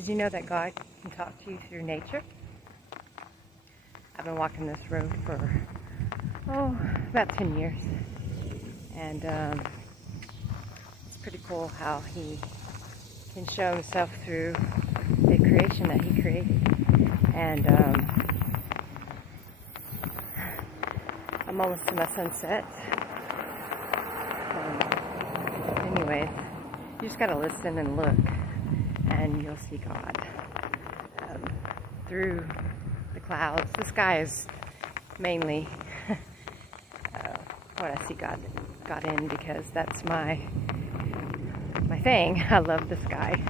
Did you know that God can talk to you through nature? I've been walking this road for, about 10 years. And it's pretty cool how He can show Himself through the creation that He created. And I'm almost to my sunset. Anyways, you just gotta listen and look, and you'll see God through the clouds. The sky is mainly what I see God in, because that's my thing. I love the sky.